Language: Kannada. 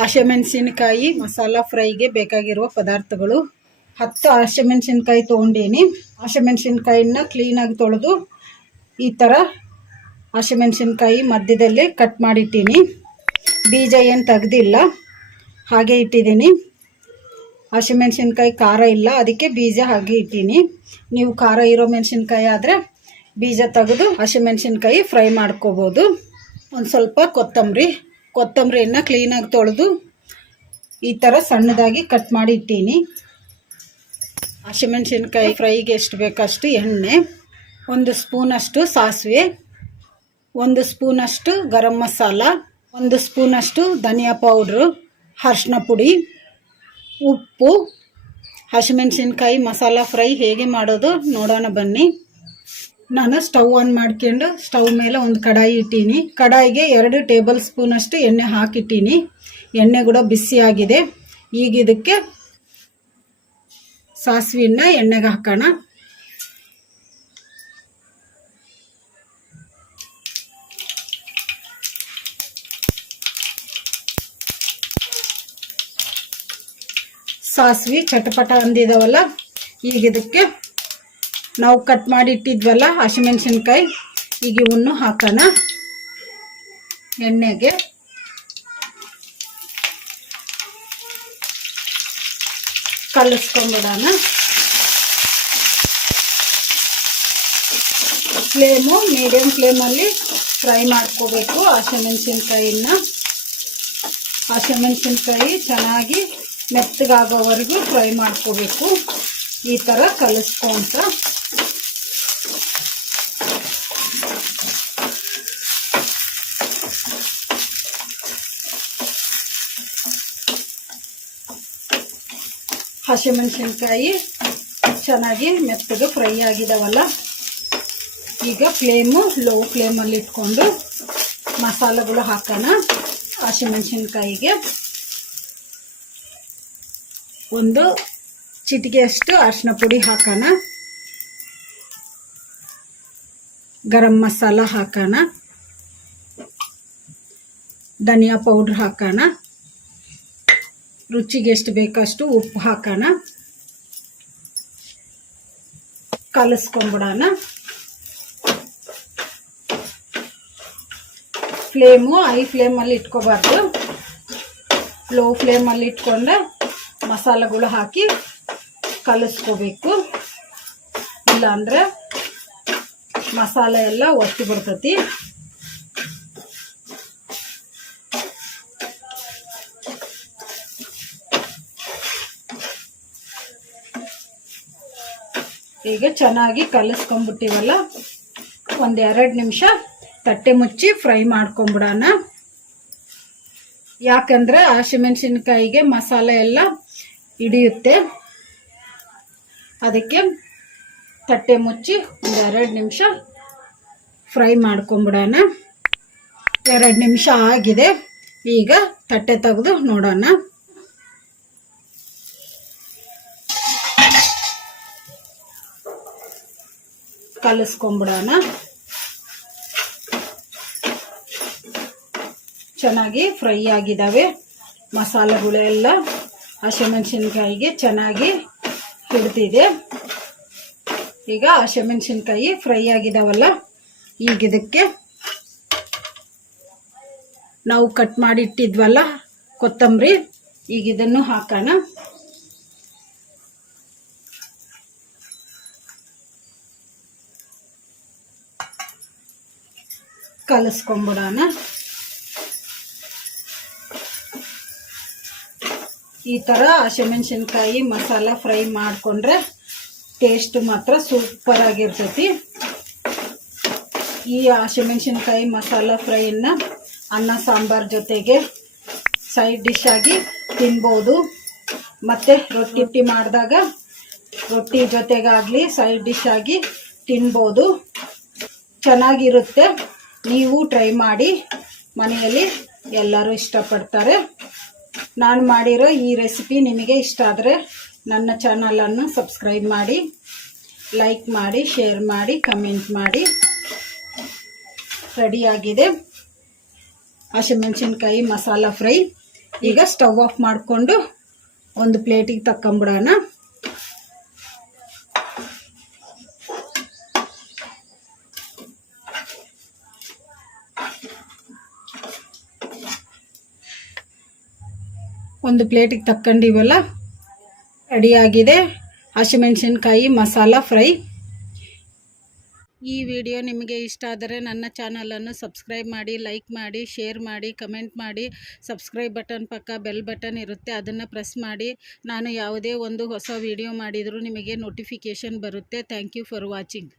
ಹಸಿಮೆಣಸಿನಕಾಯಿ ಮಸಾಲ ಫ್ರೈಗೆ ಬೇಕಾಗಿರುವ ಪದಾರ್ಥಗಳು. ಹತ್ತು ಹಸಿಮೆಣಸಿನ್ಕಾಯಿ ತೊಗೊಂಡೀನಿ. ಹಸಿಮೆಣಸಿನ್ಕಾಯಿನ ಕ್ಲೀನಾಗಿ ತೊಳೆದು ಈ ಥರ ಹಸಿಮೆಣಸಿನ್ಕಾಯಿ ಮಧ್ಯದಲ್ಲಿ ಕಟ್ ಮಾಡಿಟ್ಟೀನಿ. ಬೀಜ ಏನು ತೆಗ್ದಿಲ್ಲ, ಹಾಗೆ ಇಟ್ಟಿದ್ದೀನಿ. ಹಸಿಮೆಣಸಿನ್ಕಾಯಿ ಖಾರ ಇಲ್ಲ, ಅದಕ್ಕೆ ಬೀಜ ಹಾಗೆ ಇಟ್ಟೀನಿ. ನೀವು ಖಾರ ಇರೋ ಮೆಣಸಿನ್ಕಾಯಿ ಆದರೆ ಬೀಜ ತೆಗೆದು ಹಸಿಮೆಣಸಿನ್ಕಾಯಿ ಫ್ರೈ ಮಾಡ್ಕೋಬೋದು. ಒಂದು ಸ್ವಲ್ಪ ಕೊತ್ತಂಬರಿ. ಕೊತ್ತಂಬರಿಯನ್ನು ಕ್ಲೀನಾಗಿ ತೊಳೆದು ಈ ಥರ ಸಣ್ಣದಾಗಿ ಕಟ್ ಮಾಡಿ ಇಟ್ಟೀನಿ. ಹಸಿಮೆಣಸಿನ್ಕಾಯಿ ಫ್ರೈಗೆ ಎಷ್ಟು ಬೇಕಷ್ಟು ಎಣ್ಣೆ, ಒಂದು ಸ್ಪೂನಷ್ಟು ಸಾಸಿವೆ, ಒಂದು ಸ್ಪೂನಷ್ಟು ಗರಂ ಮಸಾಲ, ಒಂದು ಸ್ಪೂನಷ್ಟು ಧನಿಯಾ ಪೌಡ್ರು ಅರ್ಶಿನ ಪುಡಿ, ಉಪ್ಪು ಹಸಿಮೆಣಸಿನ್ಕಾಯಿ ಮಸಾಲ ಫ್ರೈ ಹೇಗೆ ಮಾಡೋದು ನೋಡೋಣ ಬನ್ನಿ. ನಾನು ಸ್ಟವ್ ಆನ್ ಮಾಡ್ಕೊಂಡು ಸ್ಟವ್ ಮೇಲೆ ಒಂದು ಕಡಾಯಿ ಇಟ್ಟೀನಿ. ಕಡಾಯಿಗೆ ಎರಡು ಟೇಬಲ್ ಸ್ಪೂನಷ್ಟು ಎಣ್ಣೆ ಹಾಕಿಟ್ಟೀನಿ. ಎಣ್ಣೆ ಕೂಡ ಬಿಸಿಯಾಗಿದೆ ಈಗ ಇದಕ್ಕೆ ಸಾಸಿವೆನ ಎಣ್ಣೆಗೆ ಹಾಕೋಣ. ಸಾಸಿವೆ ಚಟಪಟ ಅಂದಿದಾವಲ್ಲ, ಈಗ ಇದಕ್ಕೆ ನಾವು ಕಟ್ ಮಾಡಿ ಇಟ್ಟಿದ್ವಲ್ಲ ಹಸಿಮೆಣಸಿನ್ಕಾಯಿ, ಈಗ ಇವನ್ನು ಹಾಕೋಣ. ಎಣ್ಣೆಗೆ. ಕಲಿಸ್ಕೊಂಬಿಡೋಣ. ಫ್ಲೇಮು ಮೀಡಿಯಮ್ ಫ್ಲೇಮಲ್ಲಿ ಫ್ರೈ ಮಾಡ್ಕೋಬೇಕು ಹಸಿಮೆಣಸಿನ್ಕಾಯಿನ. ಹಸಿಮೆಣಸಿನ್ಕಾಯಿ ಚೆನ್ನಾಗಿ ಮೆತ್ತಗಾಗೋವರೆಗೂ ಫ್ರೈ ಮಾಡ್ಕೋಬೇಕು. ಈ ಥರ ಕಲಿಸ್ಕೊಂತ ಹಸಿಮೆಣಸಿನ್ಕಾಯಿ ಚೆನ್ನಾಗಿ ಮೆತ್ತಗೆ ಫ್ರೈ ಆಗಿದಾವಲ್ಲ, ಈಗ ಫ್ಲೇಮು ಲೋ ಫ್ಲೇಮಲ್ಲಿ ಇಟ್ಕೊಂಡು ಮಸಾಲೆಗಳು ಹಾಕೋಣ. ಹಸಿಮೆಣಸಿನ್ಕಾಯಿಗೆ ಒಂದು ಚಿಟಿಕೆಯಷ್ಟು ಅರಿಶಿನ ಪುಡಿ ಹಾಕೋಣ. ಗರಂ ಮಸಾಲ ಹಾಕೋಣ. ಧನಿಯಾ ಪೌಡ್ರ್ ಹಾಕೋಣ. ರುಚಿಗೆ ಎಷ್ಟು ಬೇಕಷ್ಟು ಉಪ್ಪು ಹಾಕೋಣ. ಕಲಿಸ್ಕೊಂಬಿಡೋಣ. ಫ್ಲೇಮು ಐ ಫ್ಲೇಮಲ್ಲಿ ಇಟ್ಕೋಬಾರ್ದು. ಲೋ ಫ್ಲೇಮಲ್ಲಿ ಇಟ್ಕೊಂಡೆ ಮಸಾಲೆಗಳು ಹಾಕಿ ಕಲಿಸ್ಕೋಬೇಕು. ಇಲ್ಲಾಂದರೆ ಮಸಾಲೆ ಎಲ್ಲ ಒತ್ತಿ ಬಿಡ್ತೈತಿ ಈಗ ಚೆನ್ನಾಗಿ ಕಲಿಸ್ಕೊಂಬಿಟ್ಟಿವಲ್ಲ ಒಂದು ಎರಡು ನಿಮಿಷ ತಟ್ಟೆ ಮುಚ್ಚಿ ಫ್ರೈ ಮಾಡ್ಕೊಂಬಿಡೋಣ ಯಾಕಂದರೆ ಹಸಿಮೆಣಸಿನ್ಕಾಯಿಗೆ ಮಸಾಲೆ ಎಲ್ಲ ಹಿಡಿಯುತ್ತೆ. ಅದಕ್ಕೆ ತಟ್ಟೆ ಮುಚ್ಚಿ ಒಂದು ಎರಡು ನಿಮಿಷ ಫ್ರೈ ಮಾಡ್ಕೊಂಬಿಡೋಣ ಎರಡು ನಿಮಿಷ ಆಗಿದೆ. ಈಗ ತಟ್ಟೆ ತೆಗೆದು ನೋಡೋಣ. ಕಲಿಸ್ಕೊಂಬಿಡೋಣ. ಚೆನ್ನಾಗಿ ಫ್ರೈ ಆಗಿದ್ದಾವೆ. ಮಸಾಲೆಗಳೆಲ್ಲ ಹಸಿಮೆಣಸಿನ್ಕಾಯಿಗೆ ಚೆನ್ನಾಗಿ ಹಿಡ್ದಿದೆ. ಈಗ ಹಸಿಮೆಣಸಿನ್ಕಾಯಿ ಫ್ರೈ ಆಗಿದಾವಲ್ಲ, ಈಗ ಇದಕ್ಕೆ ನಾವು ಕಟ್ ಮಾಡಿಟ್ಟಿದ್ವಲ್ಲ ಕೊತ್ತಂಬರಿ, ಈಗ ಇದನ್ನು ಹಾಕೋಣ. ಕಲಿಸ್ಕೊಂಬಿಡೋಣ. ಈ ಥರ ಹಸಿಮೆಣ್ಸಿನ್ಕಾಯಿ ಮಸಾಲ ಫ್ರೈ ಮಾಡಿಕೊಂಡ್ರೆ ಟೇಸ್ಟ್ ಮಾತ್ರ ಸೂಪರ್ ಆಗಿರ್ತೈತಿ ಈ ಹಸಿಮೆಣ್ಸಿನ್ಕಾಯಿ ಮಸಾಲ ಫ್ರೈನ ಅನ್ನ, ಸಾಂಬಾರ್ ಜೊತೆಗೆ ಸೈಡ್ ಡಿಶ್ ಆಗಿ ತಿನ್ಬೋದು. ಮತ್ತು ರೊಟ್ಟಿ ರೊಟ್ಟಿ ಮಾಡಿದಾಗ ರೊಟ್ಟಿ ಜೊತೆಗಾಗಲಿ ಸೈಡ್ ಡಿಶ್ ಆಗಿ ತಿನ್ಬೋದು. ಚೆನ್ನಾಗಿರುತ್ತೆ. ನೀವು ಟ್ರೈ ಮಾಡಿ ಮನೆಯಲ್ಲಿ ಎಲ್ಲರೂ ಇಷ್ಟಪಡ್ತಾರೆ. ನಾನು ಮಾಡಿರೋ ಈ ರೆಸಿಪಿ ನಿಮಗೆ ಇಷ್ಟ ಆದರೆ ನನ್ನ ಚಾನಲನ್ನು ಸಬ್ಸ್ಕ್ರೈಬ್ ಮಾಡಿ ಲೈಕ್ ಮಾಡಿ ಶೇರ್ ಮಾಡಿ ಕಮೆಂಟ್ ಮಾಡಿ. ರೆಡಿಯಾಗಿದೆ ಹಸಿಮೆಣಸಿನ್ಕಾಯಿ ಮಸಾಲ ಫ್ರೈ ಈಗ ಸ್ಟವ್ ಆಫ್ ಮಾಡಿಕೊಂಡು ಒಂದು ಪ್ಲೇಟಿಗೆ ತಕ್ಕೊಂಬಿಡೋಣ. ಒಂದು ಪ್ಲೇಟಿಗೆ ತಕ್ಕೊಂಡಿವಲ್ಲ ರೆಡಿಯಾಗಿದೆ ಹಸಿಮೆಣಸಿನ್ಕಾಯಿ, ಮಸಾಲ ಫ್ರೈ. ಈ ವಿಡಿಯೋ ನಿಮಗೆ ಇಷ್ಟ ಆದರೆ ನನ್ನ ಚಾನಲನ್ನು ಸಬ್ಸ್ಕ್ರೈಬ್ ಮಾಡಿ ಲೈಕ್ ಮಾಡಿ ಶೇರ್ ಮಾಡಿ ಕಮೆಂಟ್ ಮಾಡಿ. ಸಬ್ಸ್ಕ್ರೈಬ್ ಬಟನ್ ಪಕ್ಕ ಬೆಲ್ ಬಟನ್ ಇರುತ್ತೆ. ಅದನ್ನು ಪ್ರೆಸ್ ಮಾಡಿ. ನಾನು ಯಾವುದೇ ಒಂದು ಹೊಸ ವಿಡಿಯೋ ಮಾಡಿದರೂ ನಿಮಗೆ ನೋಟಿಫಿಕೇಷನ್ ಬರುತ್ತೆ. Thank you for watching